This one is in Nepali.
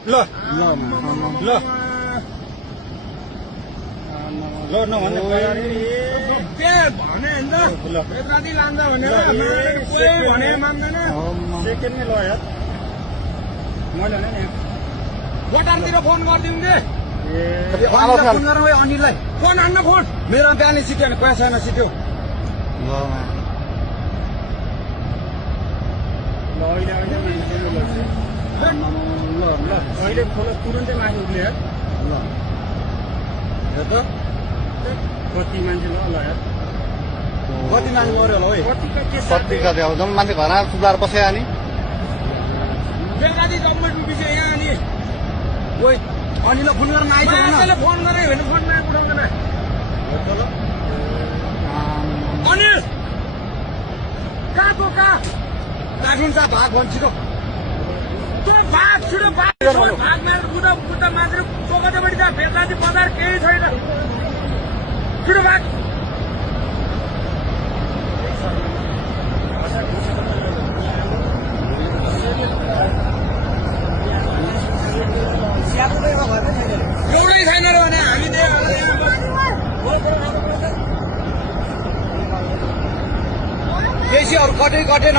ल ल ल नभन्ने भने बेत्रादी लान्छ भनेर भने मान्दैन सेकेन्डमै ल यार मैले भने नि बटारतिर फोन गरिदिउँ दे फोन गरौँ है अनिललाई फोन हान्न फोन मेरो बिहानै सिक्यो भने पैसा छैन सिक्यो ल अहिले अहिले खोल तुरन्तै माथि उठ्ने यार ल हेर त कति मान्छे ल यार कति मान्छे मऱ्यो होला है कति कति अब जम्मै मान्छे घरमा सुधार बस्यो अनि बेलुका चाहिँ जम्मै डुबिसक्यो यहाँ अनि ओइ अनिललाई फोन गर्न आइज फोन गरे भने फोनमा उठाउँदैन अनिल कहाँको कहाँ काठुन्छ भाग भन्छ छिटो भाग छिटो भाग मारेर बुढा मान्छे चोकतापट्टि त बेलुका बजार केही छैन छिटो भाग एउटै छैन र भने हामी बेसी अरू कटै कटेन